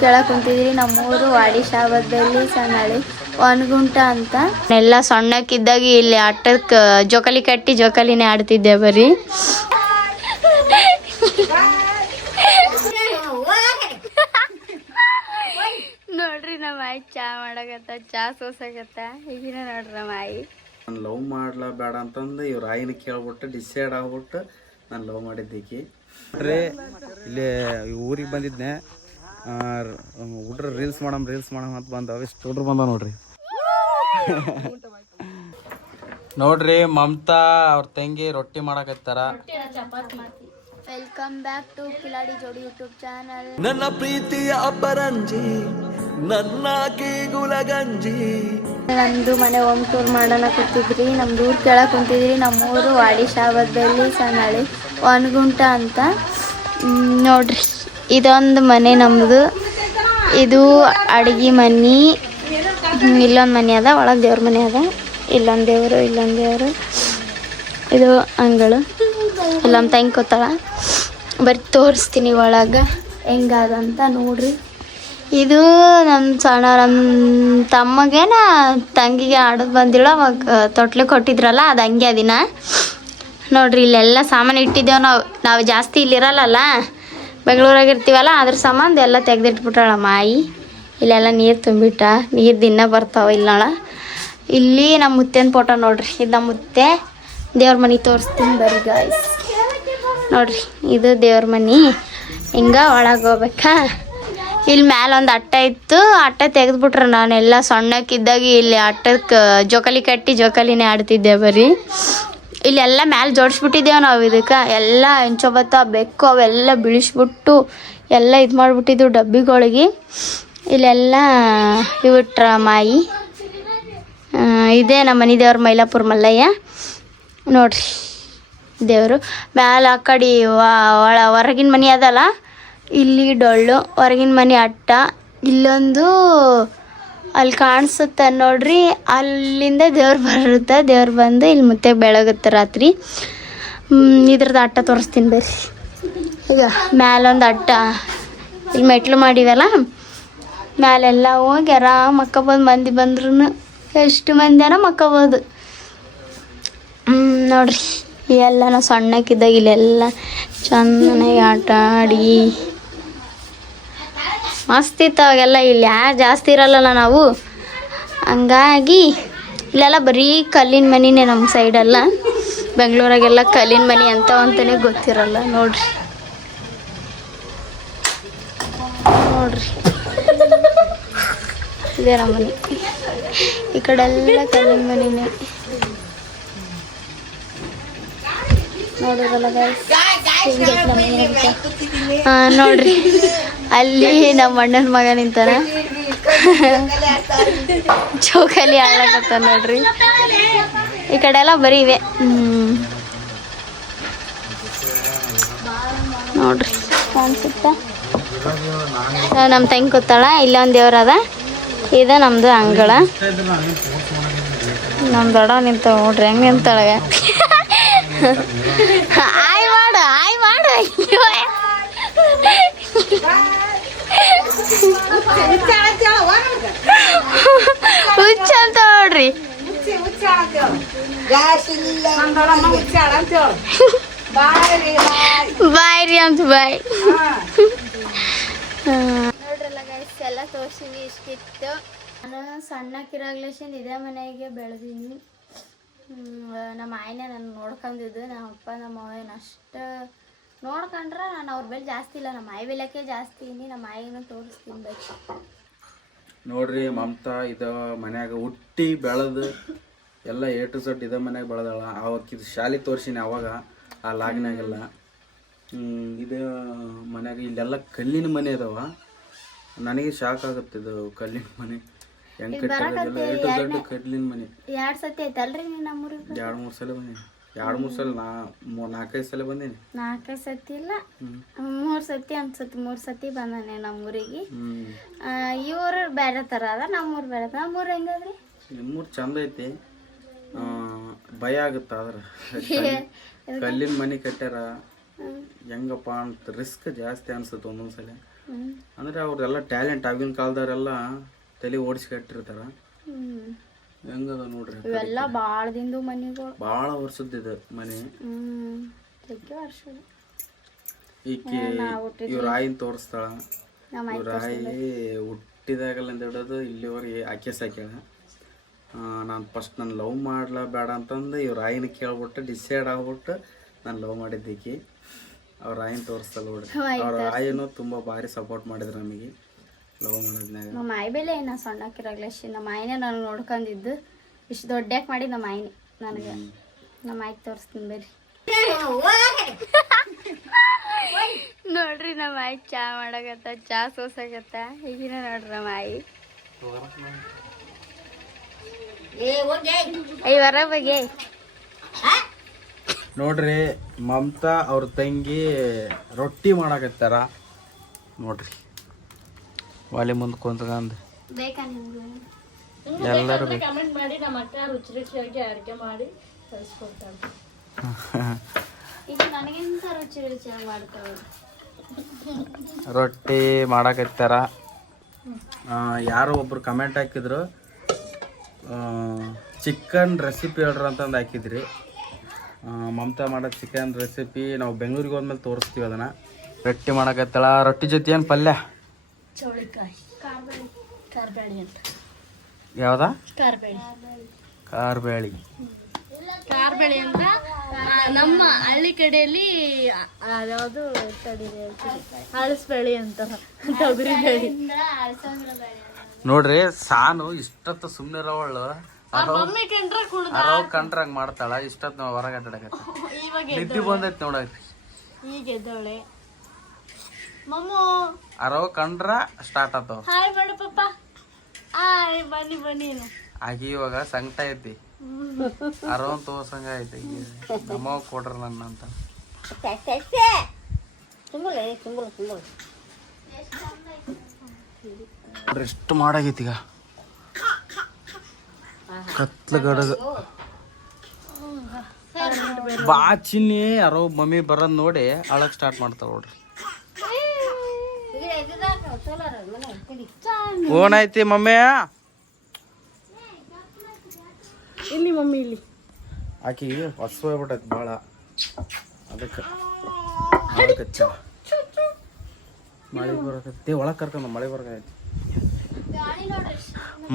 ಕೆಳಗೆ ಕುಂತಿದ್ರಿ. ನಮ್ಮೂರು ವಾಡಿ ಶಾಬದಲ್ಲಿ ಸಣ್ಣಳಿ ಒನ್ಗುಂಟ ಅಂತ. ಎಲ್ಲ ಸಣ್ಣಕ್ಕಿದ್ದಾಗ ಇಲ್ಲಿ ಆಟಕ್ಕೆ ಜೋಕಾಲಿ ಕಟ್ಟಿ ಜೋಕಾಲಿನೇ ಆಡ್ತಿದ್ದೆ ಬರೀ. ನೋಡ್ರಿ ನಮ್ಮ ಆಯಿ ಚಾ ಮಾಡಕತ್ತ, ಚಾ ಸೋಸಕತ್ತ. ಈಗಿನ ನೋಡ್ರಿ ನಮ್ಮ ಆಯಿ ನಾನು ಲವ್ ಮಾಡ್ಲಾ ಬೇಡ ಅಂತಂದು ಇವ್ರ ಆಯಿನ ಕೇಳ್ಬಿಟ್ಟು ಡಿಸೈಡ್ ಆಗ್ಬಿಟ್ಟು ನಾನು ಲವ್ ಮಾಡಿದ್ದಕ್ಕೆ ನೋಡ್ರಿ. ಇಲ್ಲಿ ಊರಿಗೆ ಬಂದಿದ್ನೆ, ಹುಡ್ರು ರೀಲ್ಸ್ ಮಾಡಮ್ ಅಂತ ಬಂದವ. ಇಷ್ಟು ಹುಡ್ರು ಬಂದ ನೋಡ್ರಿ. ನೋಡ್ರಿ ಮಮತಾ ಅವ್ರ ತಂಗಿ ರೊಟ್ಟಿ ಮಾಡಕತ್ತಾರ. ವೆಲ್ಕಮ್ ಬ್ಯಾಕ್ ಟು ಕಿಲಾಡಿ ಜೋಡಿ ಯೂಟ್ಯೂಬ್ ಚಾನಲ್. ನನ್ನ ಪ್ರೀತಿಯ ಅಪರಂಜಿ, ನನ್ನ ಕೇಗುಲಗಂಜಿ. ನಮ್ದು ಮನೆ ಹೋಮ್ ಟೂರ್ ಮಾಡೋಣ ಕೂತಿದ್ರಿ. ನಮ್ದು ಊರ್ ಕೆಳಗೆ ಕುಂತಿದ್ರಿ. ನಮ್ಮೂರು ವಾಡಿ ಶಾಬದಲ್ಲಿ ಸಣ್ಣಳಿ ಒನ್ಗುಂಟ ಅಂತ. ನೋಡ್ರಿ ಇದೊಂದು ಮನೆ ನಮ್ಮದು. ಇದು ಅಡುಗೆ ಮನೆ. ಇಲ್ಲೊಂದು ಮನೆ ಅದ, ಒಳಗೆ ದೇವ್ರ ಮನೆ ಅದ. ಇಲ್ಲೊಂದು ದೇವರು. ಇದು ಅಂಗಳು. ಇಲ್ಲೊಂದು ತಂಗಿ ಕೂತಾಳ. ಬರೀ ತೋರಿಸ್ತೀನಿ ಒಳಗೆ ಹೆಂಗದಂತ ನೋಡ್ರಿ. ಇದು ನಮ್ಮ ತಮ್ಮಗೇನ ತಂಗಿಗೆ ಆಡೋದು ಬಂದಿಲ್ಲ, ಅವಾಗ ತೊಟ್ಲು ಕೊಟ್ಟಿದ್ರಲ್ಲ, ಅದು ಹಂಗೆ ದಿನ ನೋಡ್ರಿ. ಇಲ್ಲೆಲ್ಲ ಸಾಮಾನು ಇಟ್ಟಿದ್ದೇವೆ ನಾವು ಜಾಸ್ತಿ ಇಲ್ಲಿರಲ್ಲ, ಬೆಂಗಳೂರಾಗ ಇರ್ತೀವಲ್ಲ, ಅದ್ರ ಸಂಬಂಧ ಎಲ್ಲ ತೆಗೆದಿಟ್ಬಿಟ್ಟಾಳ ಮಾಯಿ. ಇಲ್ಲೆಲ್ಲ ನೀರು ತುಂಬಿಟ್ಟ, ನೀರು ದಿನ ಬರ್ತಾವ ಇಲ್ಲಳ. ಇಲ್ಲಿ ನಮ್ಮ ಮುತ್ತೇನ ಫೋಟೋ ನೋಡ್ರಿ. ಇದು ನಮ್ಮ ಮುತ್ತೆ. ದೇವ್ರ ಮನೆ ತೋರಿಸ್ತೀನಿ ಬರ್ರಿ ಗಾಯ್ಸ್. ನೋಡ್ರಿ ಇದು ದೇವ್ರ ಮನೆ. ಹಿಂಗೆ ಒಳಗೆ ಹೋಗ್ಬೇಕಾ. ಇಲ್ಲಿ ಮ್ಯಾಲೆ ಒಂದು ಅಟ್ಟ ಇತ್ತು, ಅಟ್ಟ ತೆಗೆದ್ಬಿಟ್ರೆ ನಾನೆಲ್ಲ ಸಣ್ಣಕ್ಕಿದ್ದಾಗ ಇಲ್ಲಿ ಅಟ್ಟಕ್ಕೆ ಜೋಕಾಲಿ ಕಟ್ಟಿ ಜೋಕಾಲಿನೇ ಆಡ್ತಿದ್ದೆ ಬರೀ. ಇಲ್ಲೆಲ್ಲ ಮ್ಯಾಲೆ ಜೋಡಿಸ್ಬಿಟ್ಟಿದ್ದೇವೆ ನಾವು. ಇದಕ್ಕೆ ಎಲ್ಲ ಹೆಂಚೋಬತ್ತ ಬೆಕ್ಕು ಅವೆಲ್ಲ ಬಿಳಿಸ್ಬಿಟ್ಟು ಎಲ್ಲ ಇದು ಮಾಡಿಬಿಟ್ಟಿದ್ದು ಡಬ್ಬಿಗಳಿಗೆ. ಇಲ್ಲೆಲ್ಲ ಇವಿಟ್ರ ಮಾಯಿ. ಇದೇ ನಮ್ಮ ಮನೆ ದೇವ್ರ ಮೈಲಾಪುರ ಮಲ್ಲಯ್ಯ. ನೋಡ್ರಿ ದೇವರು ಮ್ಯಾಲೆ. ಆ ಕಡೆ ಹೊರಗಿನ ಮನೆ ಅದಲ್ಲ, ಇಲ್ಲಿ ಡೊಳ್ಳು. ಹೊರಗಿನ ಮನೆ ಅಟ್ಟ. ಇಲ್ಲೊಂದು ಅಲ್ಲಿ ಕಾಣಿಸುತ್ತೆ ನೋಡ್ರಿ, ಅಲ್ಲಿಂದ ದೇವ್ರು ಬರುತ್ತೆ. ದೇವ್ರು ಬಂದು ಇಲ್ಲಿ ಮುತ್ತೆ ಬೆಳಗುತ್ತೆ ರಾತ್ರಿ. ಇದ್ರದ್ದು ಅಟ್ಟ ತೋರಿಸ್ತೀನಿ ಬರ್ರಿ. ಈಗ ಮ್ಯಾಲೊಂದು ಅಟ್ಟ, ಇಲ್ಲಿ ಮೆಟ್ಲು ಮಾಡಿವಲ್ಲ, ಮ್ಯಾಲೆಲ್ಲ ಹೋಗಿ ಆರಾಮ ಮಕ್ಕೋಬೋದು. ಮಂದಿ ಬಂದ್ರೂ ಎಷ್ಟು ಮಂದಿನ ಮಕ್ಕೋಬೋದು. ನೋಡ್ರಿ ಎಲ್ಲ ನಾವು ಸಣ್ಣಕ್ಕಿದ್ದಾಗ ಇಲ್ಲೆಲ್ಲ ಚೆನ್ನಾಗಿ ಆಟ ಆಡಿ ಮಸ್ತ್ ಇತ್ತು ಅವಾಗೆಲ್ಲ. ಇಲ್ಲಿ ಯಾರು ಜಾಸ್ತಿ ಇರಲ್ಲಲ್ಲ ನಾವು, ಹಂಗಾಗಿ ಇಲ್ಲೆಲ್ಲ ಬರೀ ಕಲ್ಲಿನ ಮನೆನೇ ನಮ್ಮ ಸೈಡೆಲ್ಲ. ಬೆಂಗಳೂರಾಗೆಲ್ಲ ಕಲ್ಲಿನ ಮನೆ ಅಂತಲೇ ಗೊತ್ತಿರಲ್ಲ. ನೋಡ್ರಿ ಇದೇ ನಮ್ಮ ಮನೆ. ಈ ಕಡೆ ಎಲ್ಲ ಕಲ್ಲಿನ ಮನೆನೇ ನೋಡಿರಲ್ಲ ಗೈಸ್. ನೋಡ್ರಿ ಅಲ್ಲಿ ನಮ್ಮ ಅಣ್ಣನ ಮಗ ನಿಂತಾನ, ಚೌಕಲಿ ಆಡ್ಲಕತ್ತ ನೋಡ್ರಿ. ಈ ಕಡೆ ಎಲ್ಲ ಬರೀ ಇವೆ. ನೋಡ್ರಿ ಕಾಣಿಸುತ್ತಾ. ನಮ್ಮ ತಂಗಿ ಕೂತಾಳ. ಇಲ್ಲೊಂದು ದೇವ್ರ ಅದ. ಇದು ನಮ್ದು ಅಂಗಳ. ನಮ್ಮ ದೊಡ್ಡ ನಿಂತ ನೋಡ್ರಿ ಹೆಂಗೆ ನಿಂತಾಳಗ. ಆಯ್ ಮಾಡು ಹುಚ್ಚ ಅಂತ ನೋಡ್ರಿ. ಬಾಯ್ ರೀ ಅಂತ ಬಾಯ್. ನೋಡ್ರಲ್ಲ ಗೈಸ್, ಎಲ್ಲ ತೋರಿಸಿವಿ. ಇಷ್ಟಿತ್ತು. ನಾನು ಸಣ್ಣಕ್ಕಿರಾಗ್ಲೇಶನ್ ಇದೇ ಮನೆಗೆ ಬೆಳೆದೀನಿ. ನಮ್ಮ ಆಯ್ನೆ ನಾನು ನೋಡ್ಕೊಂಡಿದ್ದು. ನಮ್ಮ ಅಪ್ಪ ನಮ್ಮ ಅವ್ವೇನು ಅಷ್ಟು ನೋಡ್ಕೊಂಡ್ರೆ ನಾನು ಅವ್ರ ಬೆಲೆ ಜಾಸ್ತಿ ಇಲ್ಲ, ನಮ್ಮ ಆಯಿ ಬೆಲೆಕ್ಕೆ ಜಾಸ್ತಿ ಇನಿ. ನಮ್ಮ ಆಯಿನೂ ತೋರಿಸ್ತೀನಿ ಬೇಕು. ನೋಡ್ರಿ ಮಮತಾ ಇದ ಮನ್ಯಾಗ ಹುಟ್ಟಿ ಬೆಳೆದು ಎಲ್ಲ A to Z ಇದ ಮನ್ಯಾಗ ಬೆಳೆದಾಳ. ಅವಕ್ಕಿದು ಶಾಲೆ ತೋರಿಸಿನಿ ಅವಾಗ ಆ ಲಾಗ್ನಾಗೆಲ್ಲ. ಇದು ಮನ್ಯಾಗ ಇಲ್ಲೆಲ್ಲ ಕಲ್ಲಿನ ಮನೆ ಅದಾವ. ನನಗೆ ಶಾಕ್ ಆಗುತ್ತೆ ಇದು ಕಲ್ಲಿನ ಮನೆ ಹೆಂಗೆ ಕಟ್ಟಿರೋದೆಲ್ಲ. A to Z ಕಲ್ಲಿನ ಮನೆ. 2 ಸತಿ ಆಯ್ತಲ್ರಿ ನೀವು ನಮ್ಮೂರಿಗೆ? 2-3 ಸಲ ಬಂದೀನಿ. 2-3 ಸಲ 4-5 ಸಲ ಬಂದೀನಿ. 4 ಸತಿ ಇಲ್ಲ, 3 ಸತಿ ಅನ್ಸುತ್ತೆ. 3 ಸತಿ ಬಂದಾನೆ ನಮ್ಮೂರಿಗೆ. ಇವ್ರು ಬೇರೆ ಥರ ಅದ, ನಮ್ಮೂರು ಬೇರೆ ಥರ. ನಮ್ಮೂರು ಹೆಂಗದ್ರಿ? ನಿಮ್ಮೂರು ಚಂದ ಐತಿ. ಭಯ ಆಗುತ್ತೆ ಆದ್ರೆ ಕಲ್ಲಿನ ಮನೆ ಕಟ್ಟ್ಯಾರ ಹೆಂಗಪ್ಪ ಅಂತ ರಿಸ್ಕ್ ಜಾಸ್ತಿ ಅನ್ಸುತ್ತೆ ಒಂದೊಂದ್ಸಲ. ಅಂದ್ರೆ ಅವ್ರೆಲ್ಲ ಟ್ಯಾಲೆಂಟ್ ಆಗಿನ ಕಾಲದವರೆಲ್ಲ ತಲೆ ಓಡಿಸ್ಕಟ್ಟಿರ್ತಾರ. ಹೆಂಗದ ನೋಡ್ರಿ, ಇವೆಲ್ಲ ಭಾಳ ದಿಂದು ಮನೆಗಳು, ಭಾಳ ವರ್ಷದ್ದು ಮನೆ. ಈಕೆ ಇವ್ರ ಆಯಿನ ತೋರಿಸ್ತಾಳ. ಇವ್ರ ಆಯಿ ಹುಟ್ಟಿದಾಗಲಿಂದ ಹಿಡಿದು ಇಲ್ಲಿವರೆಗೆ ಆಕೆ ಸಾಕ್ಯಾಳ. ನಾನು ಫಸ್ಟ್ ನಾನು ಲವ್ ಮಾಡ್ಲಾ ಬೇಡ ಅಂತಂದು ಇವ್ರ ಆಯಿನ ಕೇಳ್ಬಿಟ್ಟು ಡಿಸೈಡ್ ಆಗ್ಬಿಟ್ಟು ನಾನು ಲವ್ ಮಾಡಿದ್ದಕ್ಕೆ ಅವ್ರ ಆಯಿನ ತೋರಿಸ್ತಲ್ಲ ನೋಡ್ರಿ. ಅವ್ರ ಆಯಿನೂ ತುಂಬ ಭಾರಿ ಸಪೋರ್ಟ್ ಮಾಡಿದ್ರು ನಮಗೆ ಲವ್ ಮಾಡೋದ್ನಾಗ. ನಮ್ಮ ಆಯಿ ಬೆಲೆ ನಾ ಸಣ್ಣಕ್ಕಿರಾಗ್ಲಶಿ ನಮ್ಮ ಆಯಿನೇ ನಾನು ನೋಡ್ಕೊಂಡಿದ್ದು. ಇಷ್ಟು ದೊಡ್ಡಕ್ಕೆ ಮಾಡಿ ನಮ್ಮ ಆಯಿನೇ ನನಗೆ. ನಮ್ಮ ಆಯ್ತು ತೋರಿಸ್ತೀನಿ ಬರ್ರಿ. ನೋಡ್ರಿ ನಮ್ಮ ಆಯಿ ಚಾ ಮಾಡಕತ್ತ, ಚಾ ಸೋಸಾಕತ್ತ. ಈಗಿನ ನೋಡ್ರಿ ನಮ್ಮ ಆಯಿ ಐವರ ಬಗ್ಗೆ ನೋಡ್ರಿ. ಮಮತಾ ಅವ್ರ ತಂಗಿ ರೊಟ್ಟಿ ಮಾಡಕತ್ತಾರ ನೋಡ್ರಿ. ಒಲೆ ಮುಂದೆ ಕುಂತ್ಕೊಂಡು ಬೇಕಾ ನಿಮ್ಗೆ? ಎಲ್ಲರೂ ಕಮೆಂಟ್ ಮಾಡಿ. ನಮ್ಮ ಅಕ್ಕ ರುಚಿ ರುಚಿಯಾಗಿ ಅಡುಗೆ ಮಾಡಿ ಕಳಿಸ್ಕೊಡ್ತಾಳೆ. ಈಗ ನನಗಿಂತ ರುಚಿ ರುಚಿಯಾಗಿ ಮಾಡ್ತಾಳೆ. ರೊಟ್ಟಿ ಮಾಡಕತ್ತಾರ. ಯಾರೋ ಒಬ್ರು ಕಮೆಂಟ್ ಹಾಕಿದ್ರು, ಚಿಕನ್ ರೆಸಿಪಿ ಹೇಳ್ರಿ ಅಂತಂದು ಹಾಕಿದ್ರಿ. ಮಮತಾ ಮಾಡೋ ಚಿಕನ್ ರೆಸಿಪಿ ನಾವು ಬೆಂಗಳೂರಿಗೆ ಹೋದ್ಮೇಲೆ ತೋರಿಸ್ತೀವಿ ಅದನ್ನು. ರೊಟ್ಟಿ ಮಾಡಕತ್ತಾಳ. ರೊಟ್ಟಿ ಜೊತೆ ಏನು ಪಲ್ಯ? ಚೌಳಿಕಾಯಿ, ಕಾರ್ಬೇಳಿ ಅಂತ. ಯಾವ್ದ? ಕಾರ್ಬೇಳಿ. ಕಾರ್ಬೇಳಿ. ಕಾರ್ಬೇಳಿ ಅಂತ ನಮ್ಮ ಹಳ್ಳಿ ಕಡೆಯಲ್ಲಿ ಯಾವುದು ಹಳಸ್ಬೇಳಿ ಅಂತ, ತೊಗರಿ ಬೇಳಿ. ನೋಡ್ರಿ ಸಾನು ಇಷ್ಟೊತ್ತು ಸುಮ್ಮನೆ ರವಳು ಕಂಡ್ರಂಗ್ ಮಾಡ್ತಾಳ. ಇಷ್ಟೊತ್ತು ನಾವು ಹೊರಗೆ ಅಡ್ಡಾಡಕತ್ತ ನಿದ್ದೆ ಬಂದೈತಿ ನೋಡಕ್ರಿ. ಈಗ ಎದ್ದವಳೆ ಮಮ್ಮು. ಅರವ್ ಕಂಡ್ರ ಸ್ಟಾರ್ಟ್ ಆತವ. ಹಾಯ್ ಮಾಡು ಪಪ್ಪ. ಹಾಯ್ ಬನ್ನಿ ಬನ್ನಿ. ಆಗಿ ಇವಾಗ ಸಂಕಟ ಐತಿ. ಅರವನ್ ತೋರ್ಸಂಗ ಐತಿ. ನಮ್ಮವ್ ಕೊಡ್ರ ನನ್ನ ಅಂತ. ಎಷ್ಟು ಮಾಡಾಗೈತಿ ಈಗ. ಕತ್ಲ ಗಡಗ ಬಾ ಚಿನ್ನಿ. ಯಾರೋ ಮಮ್ಮಿ ಬರೋದ್ ನೋಡಿ ಅಳಕ್ ಸ್ಟಾರ್ಟ್ ಮಾಡ್ತಾಳ ನೋಡ್ರಿ. ಫೋನ್ ಐತಿ ಮಮ್ಮಿ. ಇಲ್ಲಿ ಮಮ್ಮಿ ಇಲ್ಲಿ. ಆಕಿ ಹೊಸ ಹೋಗ್ಬಿಟ್ಟೈತಿ ಭಾಳ. ಅದಕ್ಕೆ ಮಳೆ ಬರಕತ್ತಿ. ಒಳಗೆ ಕರ್ಕೊಂಡು ಮಳೆ ಬರಕೈತಿ.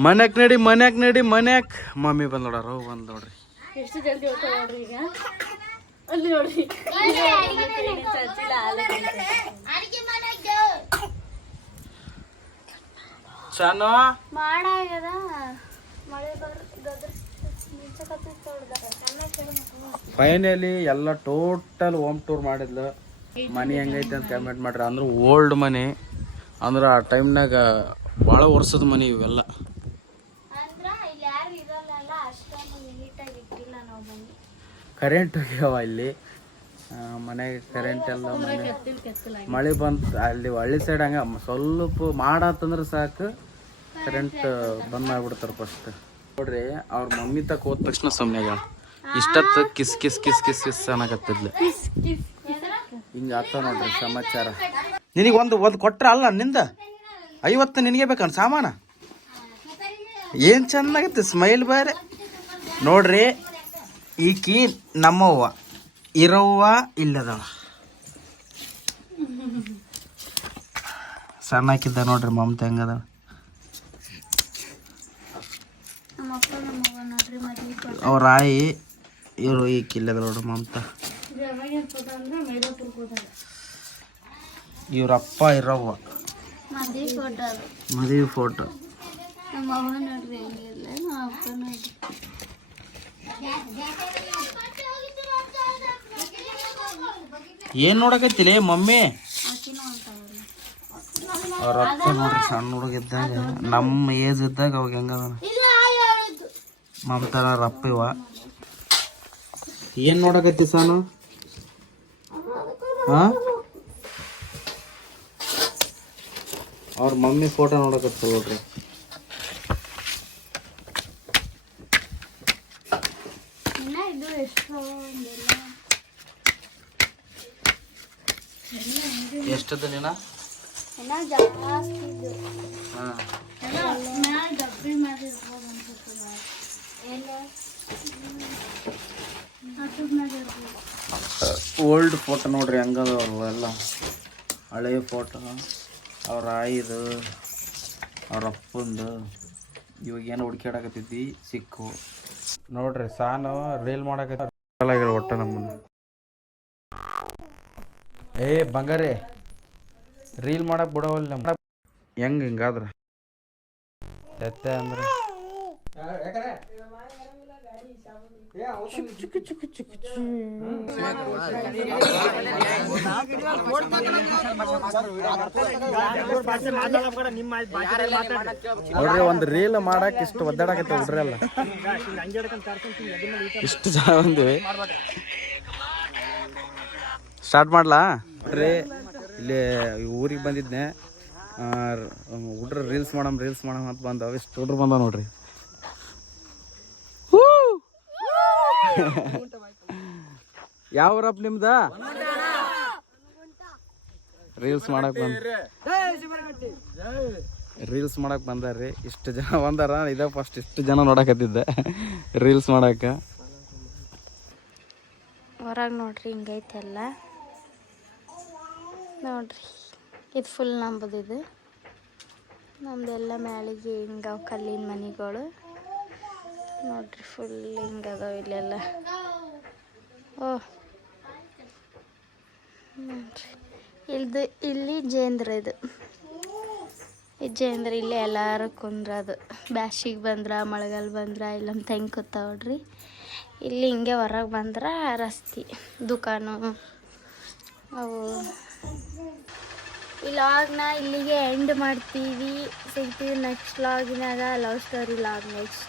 ಮನ್ಯಾಕ್ ನಡಿ ಮನ್ಯಾಕ್ ನಡಿ ಮನ್ಯಾಕ್. ಮಮ್ಮಿ ಬಂದ್ ನೋಡ್ರ. ಅವ್ ಬಂದ್ ನೋಡ್ರಿ. ಎಷ್ಟು ಜಲ್ದಿ ಹೋಗ್ತಾವ ನೋಡ್ರಿ. ಈಗ ಅಲ್ಲಿ ನೋಡ್ರಿ ಚಾನು ಮಾಡಾಗ್ಯದ. ಮಳೆ ಫೈನಲಿ ಎಲ್ಲ ಟೋಟಲ್ ಹೋಮ್ ಟೂರ್ ಮಾಡಿದ್ಲು. ಮನೆ ಹೆಂಗೈತೆ ಅಂತ ಕಮೆಂಟ್ ಮಾಡ್ರಿ. ಅಂದ್ರೆ ಓಲ್ಡ್ ಮನೆ, ಅಂದ್ರೆ ಆ ಟೈಮ್ನಾಗ ಭಾಳ ವರ್ಷದ ಮನೆ ಇವೆಲ್ಲ. ಕರೆಂಟ್ ಹೋಗ್ಯಾವ ಇಲ್ಲಿ ಮನೆಗೆ. ಕರೆಂಟ್ ಎಲ್ಲ ಮಳೆ ಬಂತು ಅಲ್ಲಿ ಹಳ್ಳಿ ಸೈಡ್. ಹಂಗೆ ಸ್ವಲ್ಪ ಮಾಡತ್ತಂದ್ರೆ ಸಾಕು ಕರೆಂಟ್ ಬಂದ್ ಮಾಡ್ಬಿಡ್ತಾರೆ ಫಸ್ಟ್. ನೋಡ್ರಿ ಅವ್ರ ಮಮ್ಮಿ ತಕ್ಕ ಹೋದ ತಕ್ಷಣ ಸುಮ್ಮನೆ ಆಗ್ಯಾಳ. ಇಷ್ಟತ್ತು kiss kiss kiss kiss kiss ಅನ್ನಕತ್ತಿದ್ಲು. ಹಿಂಗೆ ಆತ ನೋಡ್ರಿ ಸಮಾಚಾರ. ನಿನಗೆ ಒಂದು ಕೊಟ್ರ ಅಲ್ಲ ನಿಂದ 50 ನಿನಗೆ ಬೇಕನ್ ಸಾಮಾನ. ಏನು ಚೆನ್ನಾಗತ್ತೆ ಸ್ಮೈಲ್ ಬೇರೆ ನೋಡ್ರಿ. ಈಕಿ ನಮ್ಮವ್ವ ಇರವ್ವ ಇಲ್ಲದವ. ಸಣ್ಣಕ್ಕಿದ್ದ ನೋಡ್ರಿ ಮಮತಾ ಹೆಂಗದ. ಅವ್ರ ಆಯಿ ಇವರು ಈಕಿ ಇಲ್ಲದ ನೋಡ್ರಿ ಮಮತಾ. ಇವ್ರಪ್ಪ ಇರವ್ವ ಮದುವೆ ಫೋಟೋ. ಏನ್ ನೋಡಕತ್ತಿಲ್ಲ ಮಮ್ಮಿ? ಅವ್ರಪ್ಪ ನೋಡ್ರಿ ಸಣ್ಣ ಹುಡುಗಿದ್ದಾಗ ನಮ್ಮ ಏಜ್ ಇದ್ದಾಗ ಅವಾಗ ಹೆಂಗದ ಮಮತಾನ ರಪ್ಪ ಇವ. ಏನ್ ನೋಡಕತ್ತಿ ಸಾನು? ಅವ್ರ ಮಮ್ಮಿ ಫೋಟೋ ನೋಡಕತ್ತ ನೋಡ್ರಿ. ಎಷ್ಟದ ನೀನ? ಇನ್ನ ಜಾಸ್ತಿ ಇದು ಹಾಂ ಡಬ್ಬಿ ಮಾಡಿರ್ಬೋದು ಅನ್ಸುತ್ತೆ ಏನು ಓಲ್ಡ್ ಫೋಟೋ ನೋಡ್ರಿ ಹಂಗದ ಎಲ್ಲ ಹಳೆಯ ಫೋಟೋ ಅವ್ರ ಆಯಿದು ಅವ್ರ ಅಪ್ಪಂದು ಇವಾಗ ಏನು ಹುಡ್ಕ್ಯಾಡಕತ್ತಿದ್ವಿ ಸಿಕ್ಕು ನೋಡ್ರಿ ಸಾನು ರೀಲ್ ಮಾಡಕತ್ತ ಒಟ್ಟ ನಮ್ಮನ್ನು ಏ ಬಂಗಾರಿ ರೀಲ್ ಮಾಡಕ್ ಬಿಡವಲ್ಲ ನಮ್ಮ ಹಿಂಗಾದ್ರ ಎತ್ತೆ ಅಂದ್ರೆ ನೋಡ್ರಿ ಒಂದು ರೀಲ್ ಮಾಡಕ್ ಇಷ್ಟು ಒದ್ದಾಡಕತ್ತೆ ಹುಡ್ರಿ ಅಲ್ಲ ಇಷ್ಟು ಜನ ಬಂದಿವಿ ಸ್ಟಾರ್ಟ್ ಮಾಡ್ಲಾ ನೋಡ್ರಿ ಇಲ್ಲಿ ಊರಿಗೆ ಬಂದಿದ್ನೆ ಹುಡ್ರ ರೀಲ್ಸ್ ಮಾಡಮ್ ಅಂತ ಬಂದವ ಇಷ್ಟು ಹುಡ್ರು ಬಂದವ ನೋಡ್ರಿ ಯಾವ್ರಪ್ಪ ನಿಮ್ದ ರೀಲ್ಸ್ ಮಾಡಕ್ ಬಂದಾರ್ರಿ ಇಷ್ಟು ಜನ ಬಂದಾರ ಇದ ಫಸ್ಟ್ ಇಷ್ಟು ಜನ ನೋಡಕತ್ತಿದ್ದೆ ರೀಲ್ಸ್ ಮಾಡಕ ಹೊರಗೆ ನೋಡ್ರಿ ಹಿಂಗೈತೆಲ್ಲ ನೋಡ್ರಿ ಇದು ಫುಲ್ ನಂಬುದು ಇದು ನಮ್ದೆಲ್ಲ ಮ್ಯಾಲಿಗೆ ಹಿಂಗ ಕಲ್ಲಿನ ಮನೆಗಳು ನೋಡ್ರಿ ಫುಲ್ ಹಿಂಗದಾವ ಇಲ್ಲೆಲ್ಲ ಓಹ್ ನೋಡ್ರಿ ಇಲ್ಲಿ ಜೇಂದ್ರ ಇದು ಈ ಜೇಂದ್ರ ಇಲ್ಲಿ ಎಲ್ಲರೂ ಕುಂದ್ರದು ಬ್ಯಾಸಿಗೆ ಬಂದ್ರೆ ಮಳೆಗಾಲ ಬಂದ್ರೆ ಇಲ್ಲಂತ ಹೆಂಗೆ ಕೂತಾವ ನೋಡ್ರಿ ಇಲ್ಲಿ ಹಿಂಗೆ ಹೊರಗೆ ಬಂದ್ರೆ ರಸ್ತೆ ದುಕಾನು ಅವು ಈ ಲಾಗ್ನ ಇಲ್ಲಿಗೆ ಎಂಡ್ ಮಾಡ್ತೀವಿ ಸಿಗ್ತೀವಿ ನೆಕ್ಸ್ಟ್ ಲಾಗಿನಾಗ ಲವ್ ಸ್ಟೋರಿ ಲಾಗ್ ನೆಕ್ಸ್ಟ್